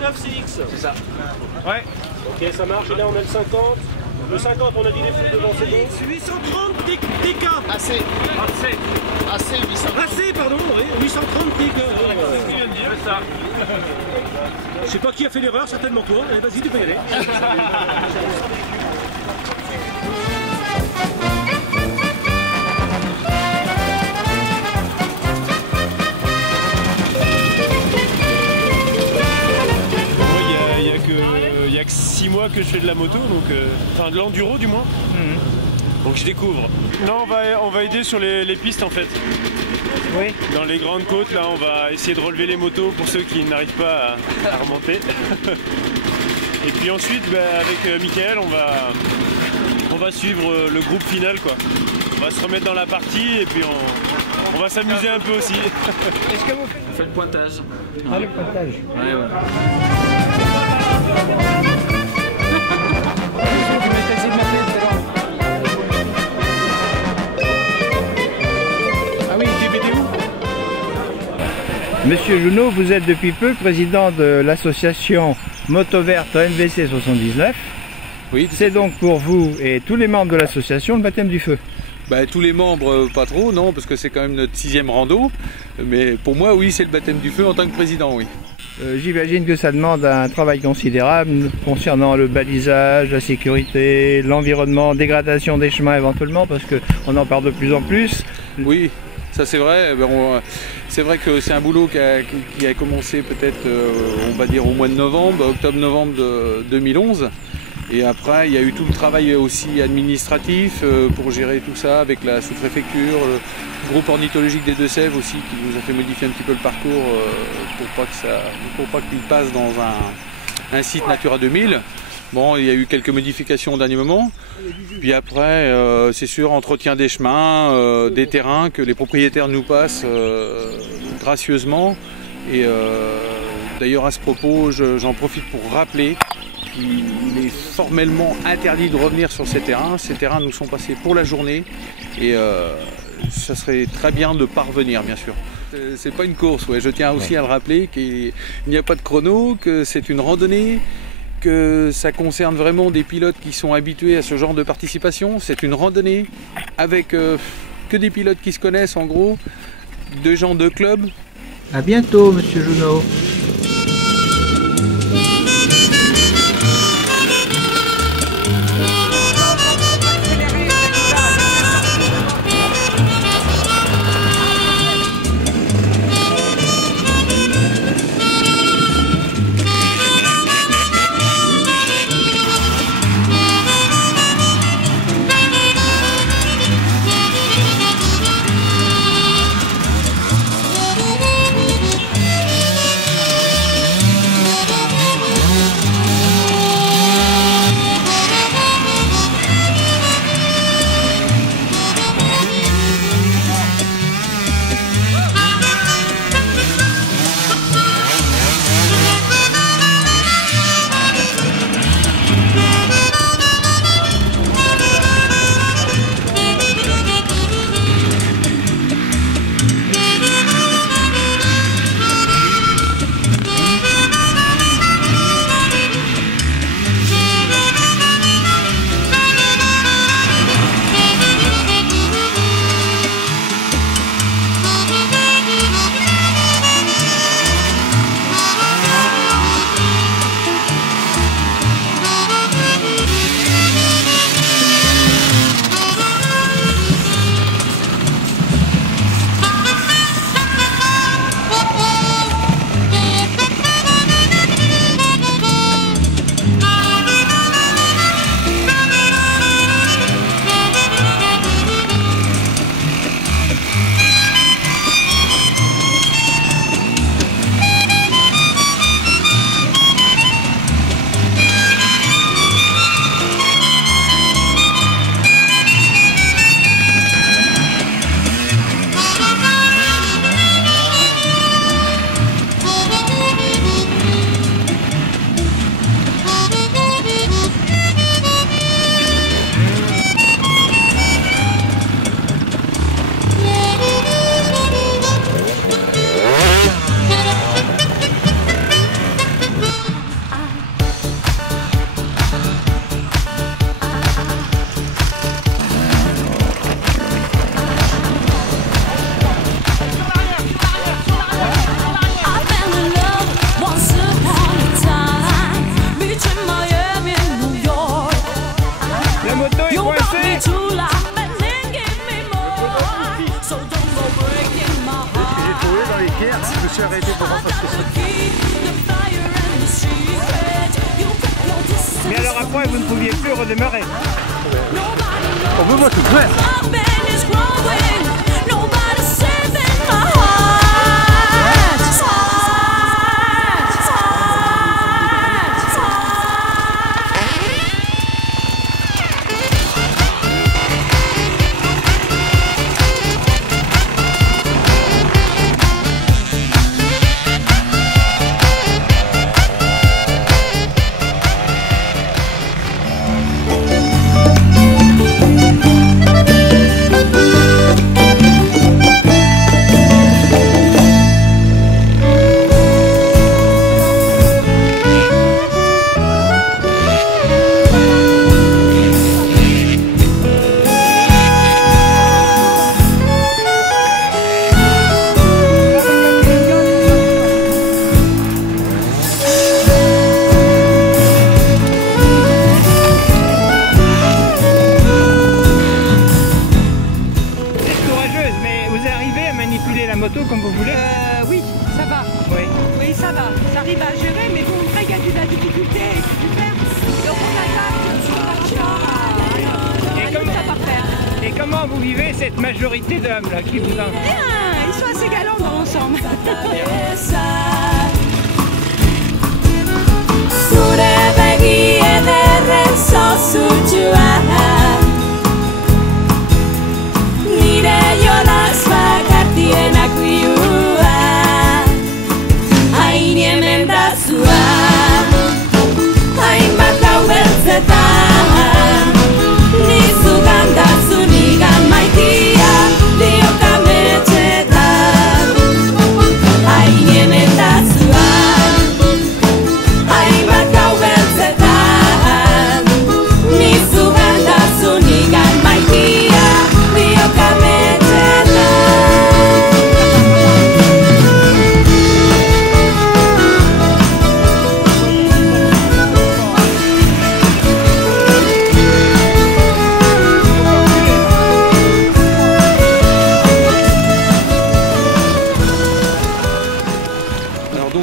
19 CX. C'est ça. Ouais. Ok, ça marche. Et là, on a le 50. Le 50, on a dit les flux devant, c'est bon. 830 TK. AC. AC 800. AC, pardon, oui. 830 TK. C'est ça. Je sais pas qui a fait l'erreur, certainement toi. Allez, vas-y, tu peux y aller. Il y a que 6 mois que je fais de la moto, donc enfin de l'enduro du moins. Donc je découvre. Non, on va aider sur les pistes en fait. Oui. Dans les grandes côtes, là, on va essayer de relever les motos pour ceux qui n'arrivent pas à remonter. Et puis ensuite, avec Mickaël, on va suivre le groupe final, quoi. On va se remettre dans la partie et puis on va s'amuser un peu aussi. Est-ce que vous On fait le pointage. Ah, le pointage. Ouais, ouais. Ah oui, tu étais où? Monsieur Junot, vous êtes depuis peu président de l'association Moto Verte MVC 79. Oui. C'est donc pour vous et tous les membres de l'association le baptême du feu. Tous les membres, pas trop, non, parce que c'est quand même notre 6e rando. Mais pour moi, oui, c'est le baptême du feu en tant que président, oui. J'imagine que ça demande un travail considérable concernant le balisage, la sécurité, l'environnement, dégradation des chemins éventuellement, parce qu'on en parle de plus en plus. Oui, ça c'est vrai. C'est vrai que c'est un boulot qui a commencé peut-être, on va dire, au mois de novembre, octobre-novembre de 2011. Et après, il y a eu tout le travail aussi administratif pour gérer tout ça avec la sous-préfecture, le groupe ornithologique des Deux-Sèvres aussi qui nous a fait modifier un petit peu le parcours pour pas qu'il passe dans un site Natura 2000. Bon, il y a eu quelques modifications au dernier moment. Puis après, c'est sûr, entretien des chemins, des terrains que les propriétaires nous passent gracieusement. Et d'ailleurs, à ce propos, j'en profite pour rappeler qu'il est formellement interdit de revenir sur ces terrains. Ces terrains nous sont passés pour la journée et ça serait très bien de parvenir, bien sûr. C'est pas une course, ouais. Je tiens aussi à le rappeler qu'il n'y a pas de chrono, que c'est une randonnée, que ça concerne vraiment des pilotes qui sont habitués à ce genre de participation. C'est une randonnée avec que des pilotes qui se connaissent en gros, de gens de club. À bientôt, monsieur Junot. suis arrêté pour voir ça. Mais alors après, vous ne pouviez plus redémarrer. On veut voir tout faire. moto comme vous voulez? Oui, ça va. Oui. Oui, ça va. Ça arrive à gérer, mais bon, après, il y a de la difficulté. Donc on adapte par rapport à nous, ça va faire. Et comment vous vivez cette majorité d'hommes là qui vous en... Bien, ils sont assez galants dans l'ensemble.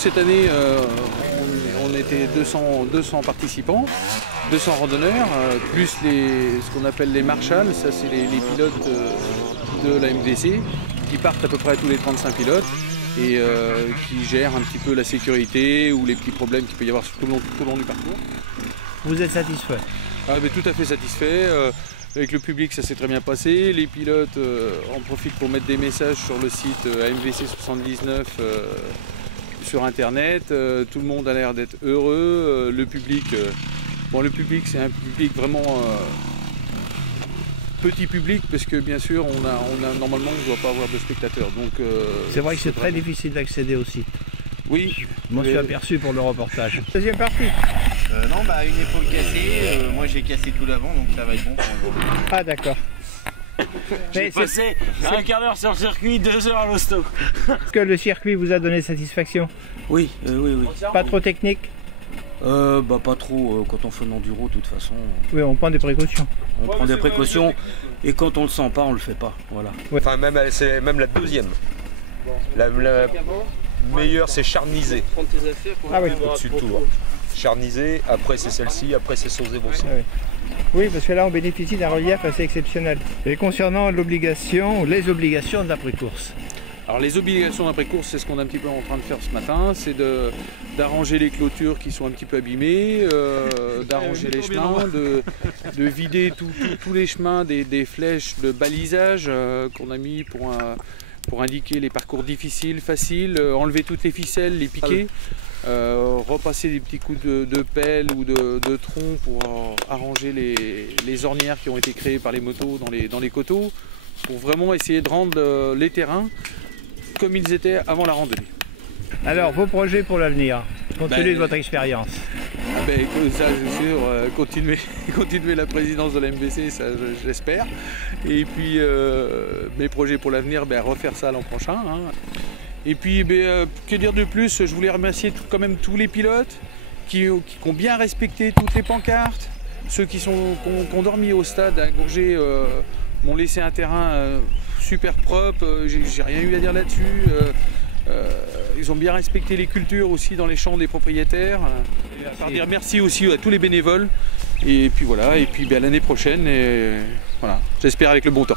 Cette année, on était 200 participants, 200 randonneurs, plus ce qu'on appelle les marshals, ça c'est les pilotes de la MVC, qui partent à peu près tous les 35 pilotes et qui gèrent un petit peu la sécurité ou les petits problèmes qu'il peut y avoir tout au long du parcours. Vous êtes satisfait? Tout à fait satisfait. Avec le public, ça s'est très bien passé. Les pilotes en profitent pour mettre des messages sur le site MVC 79 sur internet. Tout le monde a l'air d'être heureux. Le public, le public c'est un public vraiment petit public parce que bien sûr normalement on ne doit pas avoir de spectateurs. Donc c'est vrai que c'est très difficile d'accéder au site. Oui. Moi je suis aperçu pour le reportage. Deuxième partie. Non, une épaule cassée, moi j'ai cassé tout l'avant donc ça va être bon pour le moment. Ah d'accord. J'ai passé un quart d'heure sur le circuit, 2 heures à l'hosto. Est-ce que le circuit vous a donné satisfaction? Oui, oui. Pas trop technique? Pas trop, quand on fait l'enduro de toute façon. Oui, on prend des précautions. On prend des précautions et quand on le sent pas, on le fait pas. Voilà. Ouais. Enfin, c'est même la deuxième. La meilleure, c'est Charnisé. Ah oui. Au-dessus de tout. Charnisé, après c'est celle-ci, après c'est Sauzé-Brossé. Ah oui. Oui, parce que là on bénéficie d'un relief assez exceptionnel. Et concernant l'obligation, les obligations d'après-course. Alors les obligations d'après-course, c'est ce qu'on est un petit peu en train de faire ce matin, c'est d'arranger les clôtures qui sont un petit peu abîmées, d'arranger les chemins, de vider tous les chemins des flèches de balisage qu'on a mis pour indiquer les parcours difficiles, faciles, enlever toutes les ficelles, les piquets. Repasser des petits coups de pelle ou de tronc pour arranger les ornières qui ont été créées par les motos dans les coteaux, pour vraiment essayer de rendre les terrains comme ils étaient avant la randonnée. Alors, vos projets pour l'avenir, compte tenu de votre expérience? Ça, c'est sûr, continuer la présidence de la MVC, ça j'espère. Et puis mes projets pour l'avenir, refaire ça l'an prochain. Hein. Et puis, que dire de plus? Je voulais remercier quand même tous les pilotes qui ont bien respecté toutes les pancartes, ceux qui ont dormi au stade à Gourget m'ont laissé un terrain super propre, j'ai rien eu à dire là-dessus. ils ont bien respecté les cultures aussi dans les champs des propriétaires. Par dire merci aussi à tous les bénévoles. Et puis voilà, et puis l'année prochaine, et voilà, j'espère avec le bon temps.